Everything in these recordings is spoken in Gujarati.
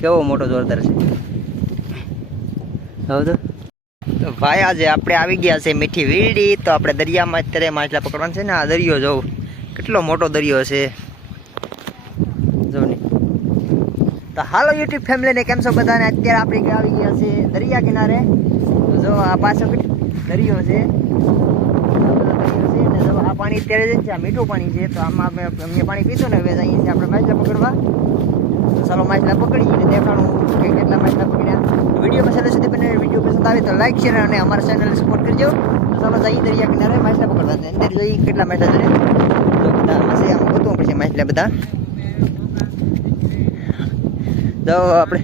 કેવો મોટો જોરદાર છે. હવે તો ભાઈ આજે આપણે આવી ગયા છે મીઠી વીડી. તો આપણે દરિયામાં અત્યારે માછલા પકડવાનું છે ને. આ દરિયો જોઉં કેટલો મોટો દરિયો છે જો ને. તો હાલો યુટ્યુબ ફેમિલીને કેમ છો બધાને. અત્યારે આપણે આવી ગયા છે દરિયા કિનારે. તો જો આ પાછો દરિયો છે ને. જો આ પાણી અત્યારે છે આ મીઠું પાણી છે. તો આમાં અમે પાણી પીધું ને હવે અહીં છે આપણે માછલા પકડવા. તો ચાલો માછલા પકડીએ ને દેખાડું કે કેટલા માછલા પકડ્યા. વિડીયો પસંદ હશે તો વિડીયો પસંદ આવે તો લાઈક શેર અને અમારા ચેનલને સપોર્ટ કરજો. તો ચાલો જઈએ દરિયા કિનારે માછલા પકડવા. અંદર જોઈએ કેટલા માછલા છે. તો બધા આમાં છે આમ ગોતવું પડશે માછલા બધા. જો આપણે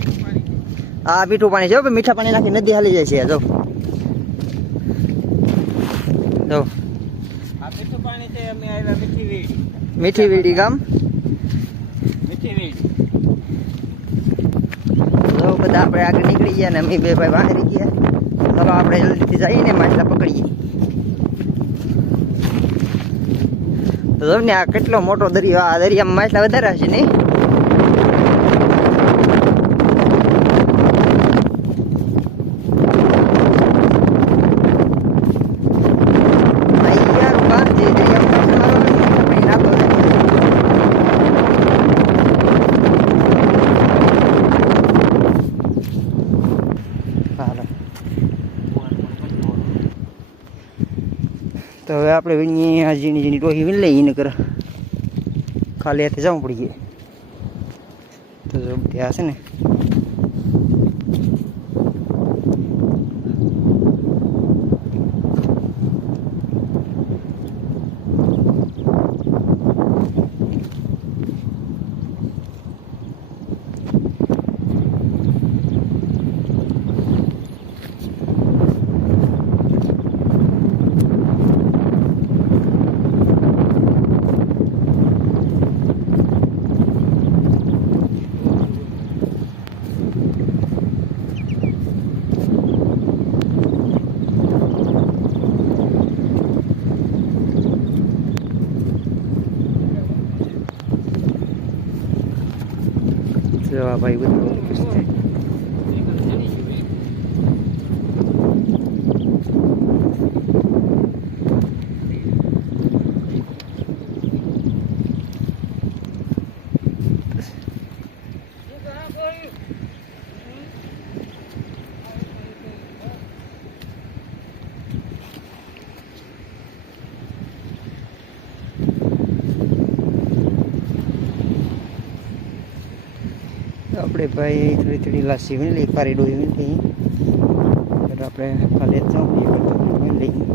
આ મીઠું પાણી છે. મીઠા પાણી નાખી નદી હાલી જાય છે. જો જો આ મીઠું પાણી છે. અમે આવ્યા મીઠી વીડી ગામ. તો બધા આપણે આગળ નીકળી ગયા ને અમે બે ભાઈ બહાર ગયા. ચાલો આપણે જલ્દીથી જઈને માછલા પકડીએ. તો જો ને આ કેટલો મોટો દરિયો. આ દરિયામાં માછલા વધારે હશે નહીં. તો હવે આપણે વીણી આ ઝીણી ટોહી વીણી લઈએ એને કર ખાલી હાથે જવું પડી ગયે. તો જો ત્યાં છે ને ભાઈ બધું આપણે ભાઈ થોડી લાસી વીણી લઈએ. ખારી ડોહી વીણી લઈએ. આપણે ખાલી વીણી લઈએ.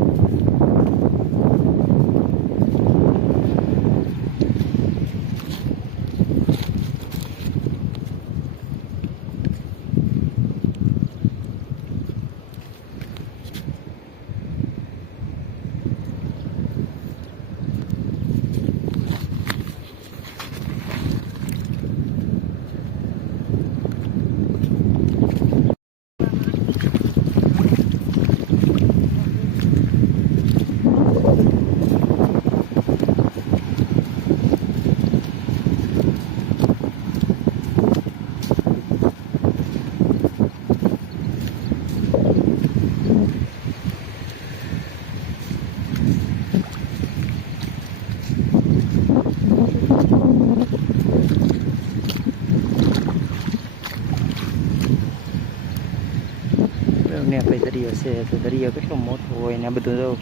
ને આપણે દરિયો છે. તો દરિયો કેટલો મોટો હોય ને આ બધું જો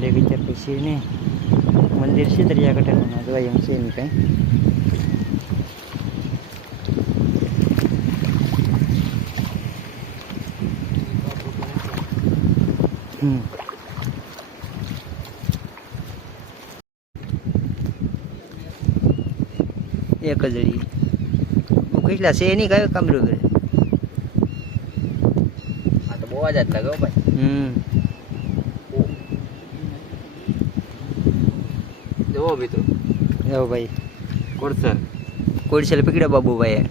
લે વિચાર પછી ને મંદિર છે દરિયા કાંઠાનું જોવાય એમ છે નહીં કાંઈ. એક જ કેટલા છે નહીં કયો કામરું કરે. અવાજ જ લાગ્યો ભાઈ. જુઓ મિત્રો. જો ભાઈ કોડસેલ પકડ્યો બાબુભાઈ.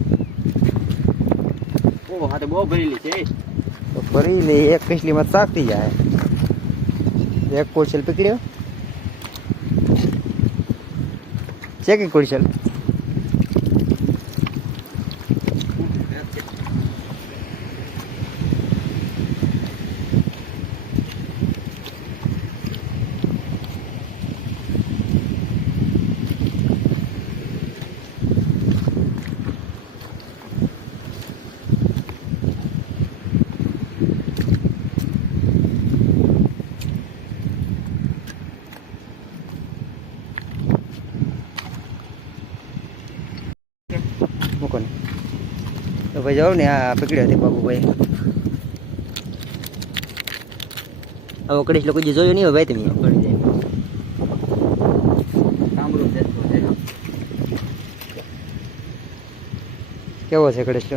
ઓ હા તો બહુ ભરેલી છે. તો ભરી લે એક કસલીમાં સાકતી જાય. એક કોડસેલ પકડ્યો છે કે કોડસેલ લોકોને. તો ભાઈ જાઓ ને આ પકડ્યો હતી બાબુભાઈ. હવે કડીશ લોકો જે જોયું નહીં હોય ભાઈ તમે પડી જાય કામરૂપ જતો છે. કેવો છે કડીશ